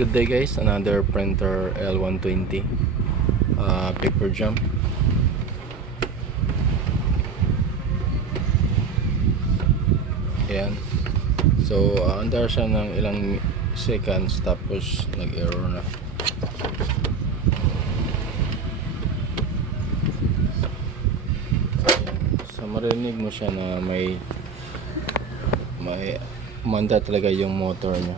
Good day guys, another printer l120 paper jump. Ayan. So andar siya ng ilang seconds tapos nag-error na. So marinig mo siya na may manda talaga yung motor niya.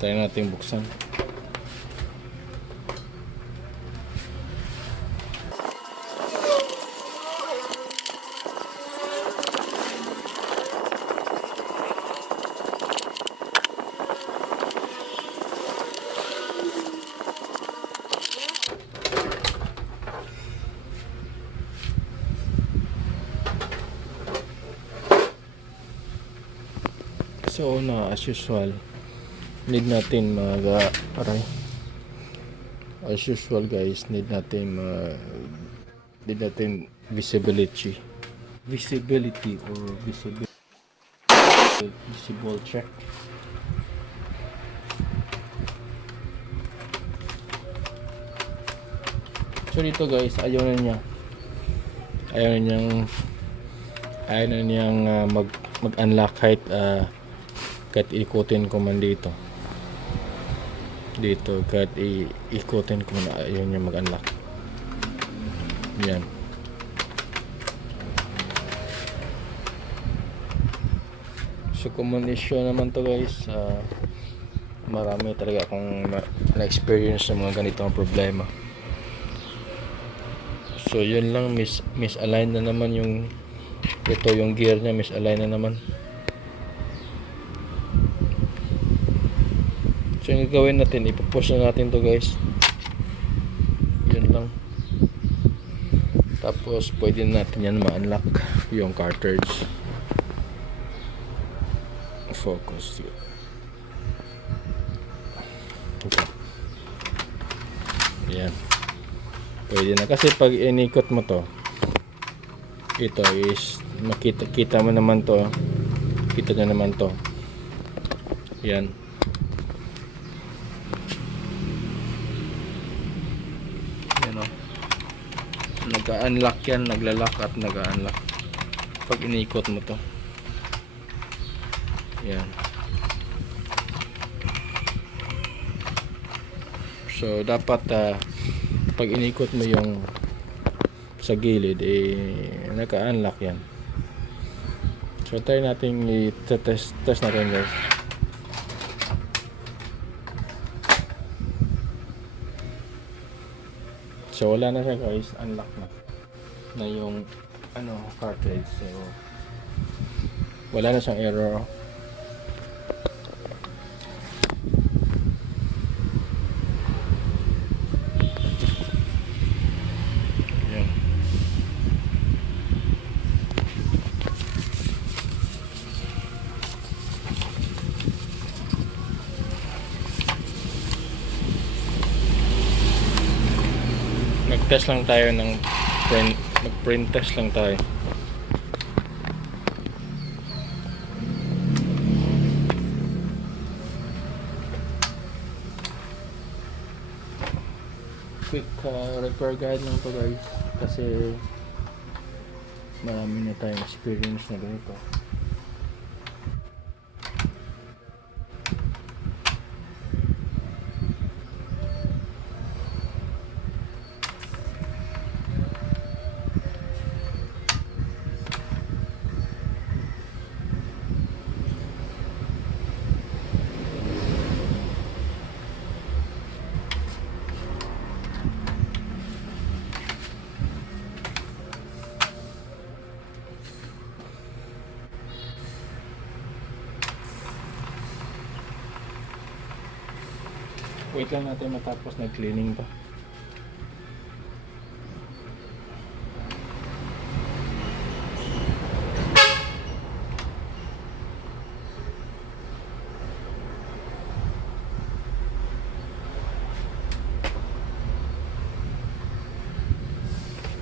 Try natin buksan. So as usual, need natin as usual guys, need natin visibility or visible check. So dito guys, ayaw na niyang mag-unlock kahit ikutin ko man dito kahit ikutin ko man, ayaw niya mag-unlock. Yan. So common issue naman to guys. Marami talaga akong na-experience sa mga ganitong problema. So yun lang, misaligned na naman yung gear niya, misaligned na naman. So yung gagawin natin, ipopost na natin to guys. Yun lang. Tapos pwede natin yan ma-unlock yung cartridge. Focus. Okay. Yan. Pwede na kasi pag inikot mo to, ito is kita mo naman to. Kita nyo naman to. Yan. Nag-unlock yan, nagla-lock at nag-unlock pag inikot mo to. Yan. So dapat pag inikot mo yung sa gilid, naka-unlock yan. So try natin i-test natin guys. So wala na siya guys, unlock na yung cartridge. So wala na siyang error. Yan. Nag-test lang tayo ng print test lang tayo. Quick repair guide lang to guys kasi marami na tayong experience na ganito. Wait lang natin matapos nag-cleaning pa.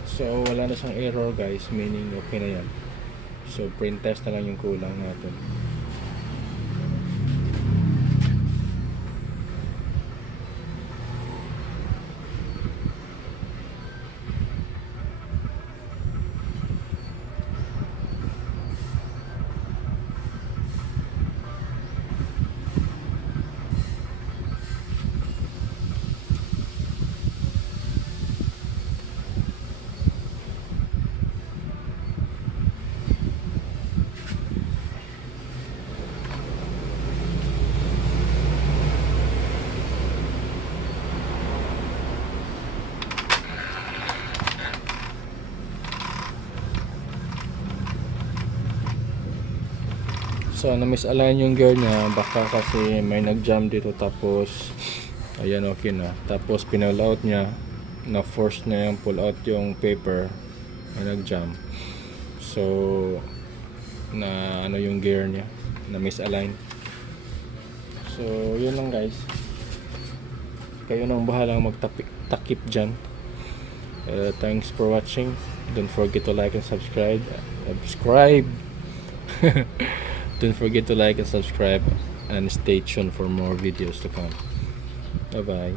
So wala na siyang error guys, meaning okay na yan. So print test na lang yung kulang natin. So na-misalign yung gear niya, baka kasi may nag-jam dito, tapos ayan, okay na. Tapos pinull out niya, na force na yung pull out yung paper, may nag-jam. So na ano yung gear niya, na misalign. So yun lang guys, kayo nang bahalang magtakip dyan. Thanks for watching. Don't forget to like and subscribe. Don't forget to like and subscribe, and stay tuned for more videos to come. Bye bye.